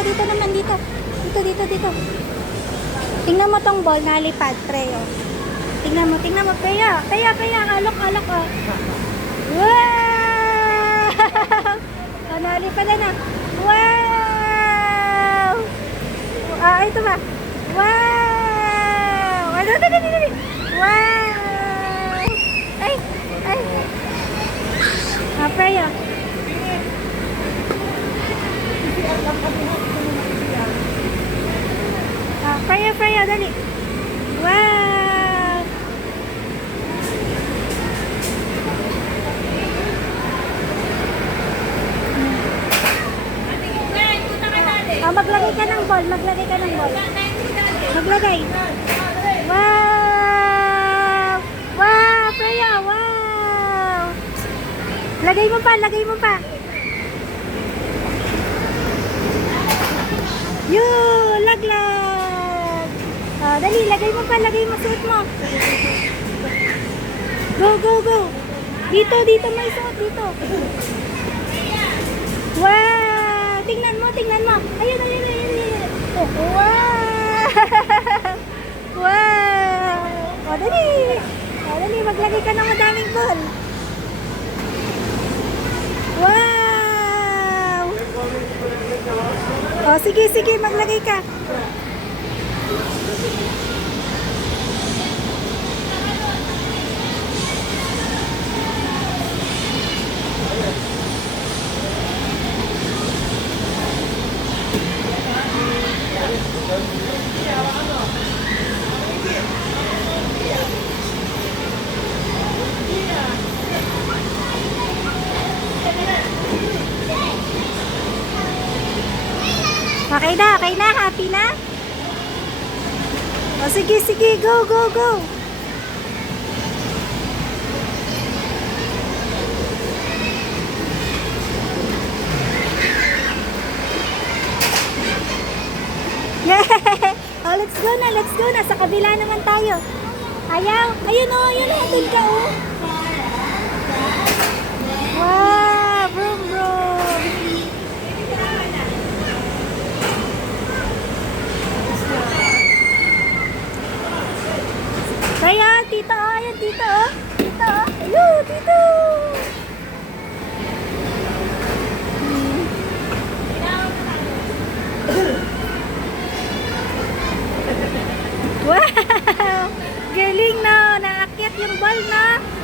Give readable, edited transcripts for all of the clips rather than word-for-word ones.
dito naman, dito. Dito. Tingnan mo tong ball na lipad, pre, oh. Tingnan mo, Freya. Alok, oh. Wow! Oh, nalipad na. Wow! Ito ba? Wow! Dali. Wow! Ay! Freya. Freya, dali. Wow! Maglagay ka ng ball. Maglagay. Wow! Wow, Freya, wow! Lagay mo pa. Yun, laglag. Dali, lagay mo, suot mo. Go. Dito, may suot dito. Wow! Tingnan mo. Ayun. Oh, wow! Wow! Dali, maglagay ka ng madaming ball. Wow! Sige, maglagay ka. Okay na, happy na? Sige, go. Yeah! Let's go na. Sa kabila naman tayo. Ayaw. Ayun, doon ka, oh. Wow, brum. Kaya, tito, ayan, tito. Ayun, tito. Wow! Galing, no? Naakyat yung ball, no?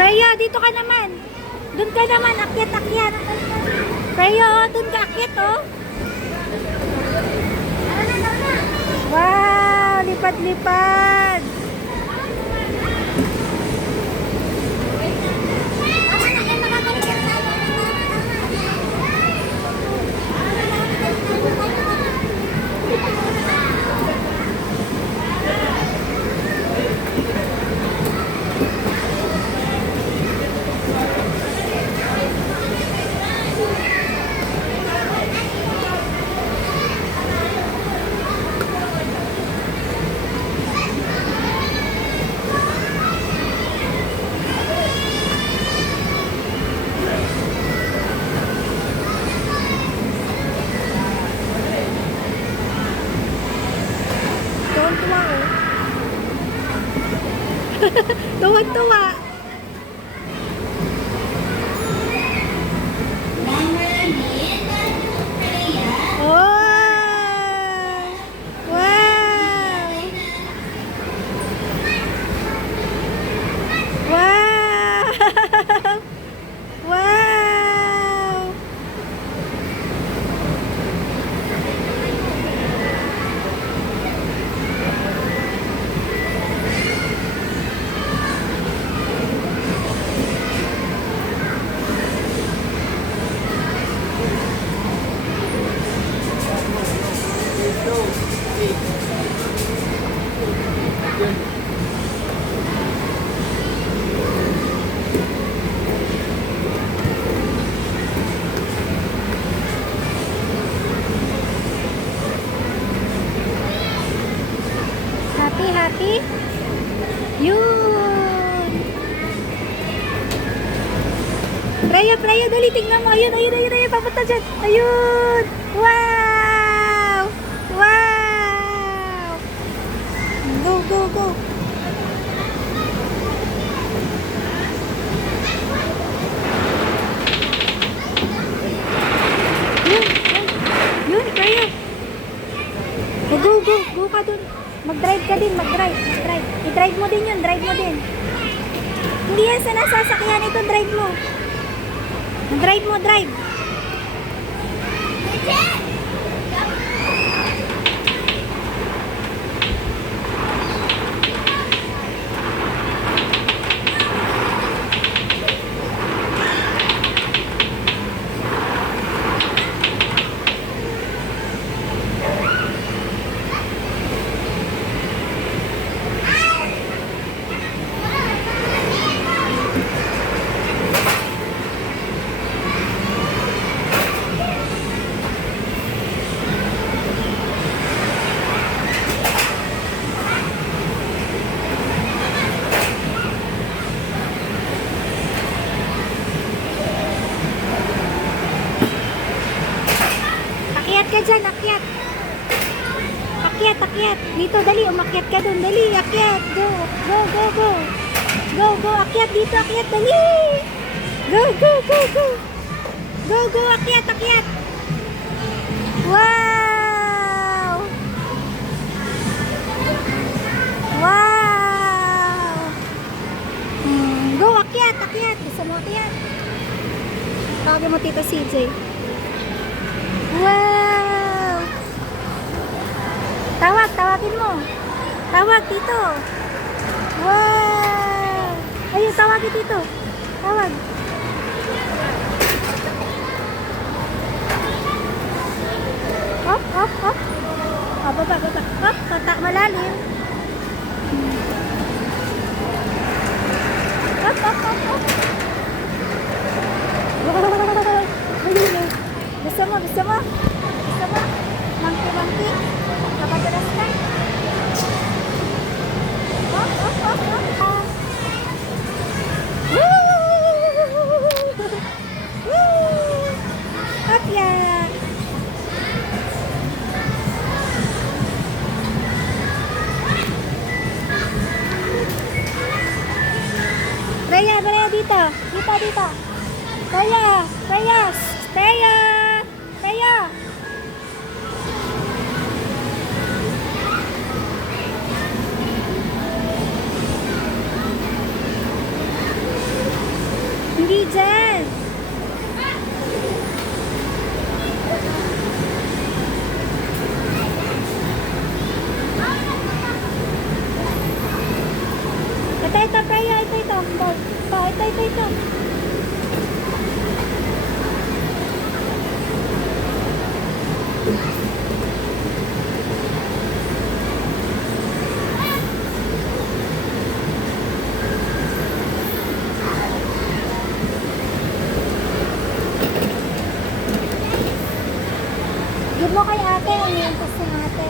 Freya, dito ka naman. Doon ka naman, akyat. Freya, doon ka akyat, oh. Wow, lipad. Tuwa. monkey. Yun. Freya, dali, tingnan mo. Ayun, papunta dyan. Ayun. Wow. Wow. Go. Yun, Freya. Go ka dun. Mag-drive ka din, mag-drive. I-drive mo din yun, drive mo din. Hindi yan sa nasasakyan ito, drive mo. Drive mo, drive. Akyat ka dyan, akyat. Dito, dali, umakyat ka dun. Dali, akyat. Go, akyat dito, akyat, dali. Go. Go, akyat. Wow. Go, akyat. Gusto mo akyat? Tawagin mo Tita CJ. Wow! Tawagin mo. Tawag dito. Wow! Ayun, tawagin dito. Tawag. Hop. Baba. Hop, malalim. Hop. Gusto mo? Monkey. Napadulas ka? Hop. Hop yan. Freya, dito. Freya. Hindi dyan. Ito, Freya. Ito. Ito. Give mo kay ate. Ano yung kasi ate?